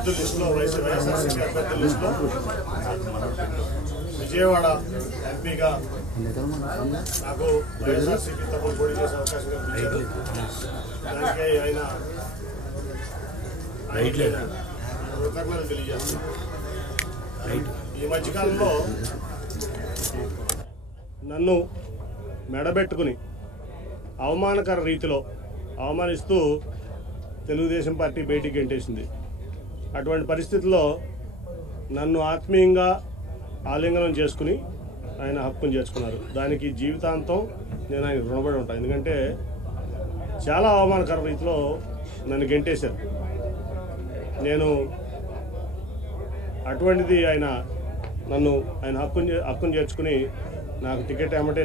అభ్యర్థుల లిస్టులో వైఎస్ఆర్సీపీ అభ్యర్థుల లిస్టులో విజయవాడ ఎంపీగా నాకు వైఎస్ఆర్సీపీ తరఫున పోటీ చేసే అవకాశం కల్పించారు. దానికి ఆయన కృతజ్ఞతలు తెలియజేస్తున్నారు. ఈ మధ్యకాలంలో నన్ను మెడబెట్టుకుని అవమానకర రీతిలో అవమానిస్తూ తెలుగుదేశం పార్టీ బయటికి గెంటేసింది. అటువంటి పరిస్థితుల్లో నన్ను ఆత్మీయంగా ఆలింగనం చేసుకుని ఆయన హక్కును చేర్చుకున్నారు. దానికి జీవితాంతం నేను ఆయన రుణపడి ఉంటాను. ఎందుకంటే చాలా అవమానకర రీతిలో నన్ను గెంటేశారు. నేను అటువంటిది ఆయన హక్కును చేర్చుకుని నాకు టికెట్ ఏమంటే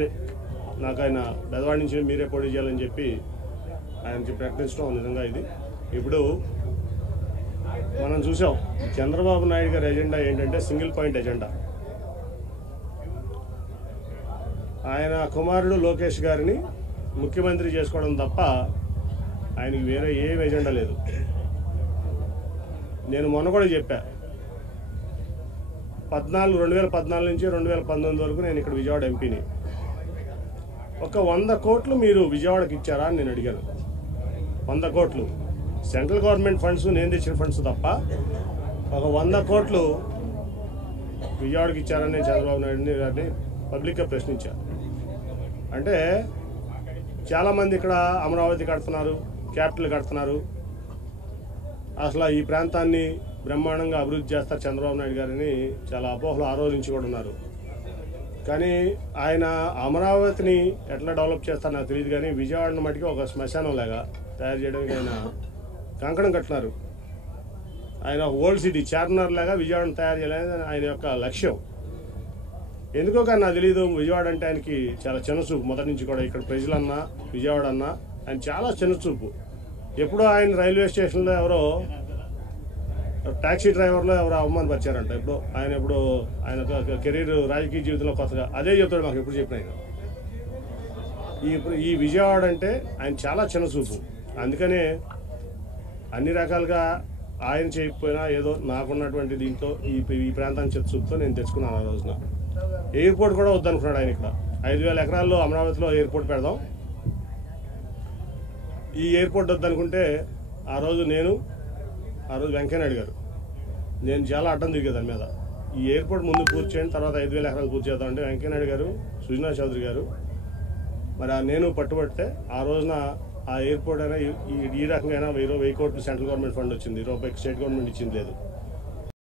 నాకు ఆయన బెదవాడి నుంచి మీరే పోటీ చేయాలని చెప్పి ఆయన ప్రకటించడం నిజంగా ఇది. ఇప్పుడు మనం చూసాం చంద్రబాబు నాయుడు గారి ఎజెండా ఏంటంటే సింగిల్ పాయింట్ ఎజెండా. ఆయన కుమారుడు లోకేష్ గారిని ముఖ్యమంత్రి చేసుకోవడం తప్ప ఆయనకి వేరే ఏం ఎజెండా లేదు. నేను మొన్న కూడా చెప్పా, 2014 నుంచి 2019 వరకు నేను ఇక్కడ విజయవాడ ఎంపీని. ఒక 100 కోట్లు మీరు విజయవాడకి ఇచ్చారా అని నేను అడిగాను. 100 కోట్లు సెంట్రల్ గవర్నమెంట్ ఫండ్స్, నేను తెచ్చిన ఫండ్స్ తప్ప ఒక 100 కోట్లు విజయవాడకి ఇచ్చారని నేను చంద్రబాబు నాయుడు గారిని పబ్లిక్గా ప్రశ్నించాను. అంటే చాలామంది ఇక్కడ అమరావతి కడుతున్నారు, క్యాపిటల్ కడుతున్నారు, అసలు ఈ ప్రాంతాన్ని బ్రహ్మాండంగా అభివృద్ధి చేస్తారు చంద్రబాబు నాయుడు గారిని చాలా అపోహలు ఆ రోజు నుంచి కూడా ఉన్నారు. కానీ ఆయన అమరావతిని ఎట్లా డెవలప్ చేస్తారో నాకు తెలియదు. కానీ విజయవాడను మటుకు ఒక శ్మశానం లాగా తయారు చేయడానికి ఆయన కంకణం కట్టినారు. ఆయన ఓల్డ్ సిటీ చార్మినార్ లాగా విజయవాడను తయారు చేయాలని ఆయన యొక్క లక్ష్యం. ఎందుకో కానీ నాకు తెలియదు, విజయవాడ అంటే ఆయనకి చాలా చిన్నచూపు. మొదటి నుంచి కూడా ఇక్కడ ప్రజలన్నా విజయవాడ అన్నా ఆయన చాలా చిన్నచూపు. ఎప్పుడో ఆయన రైల్వే స్టేషన్లో ఎవరో ట్యాక్సీ డ్రైవర్లో ఎవరో అవమానపరిచారంట. ఎప్పుడు ఆయన కెరీర్ రాజకీయ జీవితంలో కొత్తగా అదే చెప్తాడు మాకు ఎప్పుడు చెప్పిన ఆయన. ఈ విజయవాడ అంటే ఆయన చాలా చిన్నచూపు. అందుకనే అన్ని రకాలుగా ఆయన చేయకపోయినా ఏదో నాకున్నటువంటి దీంతో ఈ ప్రాంతాన్ని చిత్తచూపుతో నేను తెచ్చుకున్నాను. ఆ రోజున ఎయిర్పోర్ట్ కూడా వద్దనుకున్నాడు ఆయన. ఇక్కడ 5,000 ఎకరాల్లో అమరావతిలో ఎయిర్పోర్ట్ పెడదాం, ఈ ఎయిర్పోర్ట్ వద్దనుకుంటే ఆ రోజు వెంకయ్యనాయుడు గారు నేను చాలా అడ్డం తిరిగే దాని మీద. ఈ ఎయిర్పోర్ట్ ముందు పూర్తి చేయండి, తర్వాత 5,000 ఎకరాలు పూర్తి చేద్దామంటే వెంకయ్యనాయుడు గారు, సుజనా చౌదరి గారు మరి నేను పట్టుబడితే ఆ రోజున ఆ ఎయిర్పోర్ట్ అయినా ఈ రకంగా 1,000 కోట్లు సెంట్రల్ గవర్నమెంట్ ఫండ్ వచ్చింది, రూపాయికి స్టేట్ గవర్నమెంట్ ఇచ్చింది లేదు.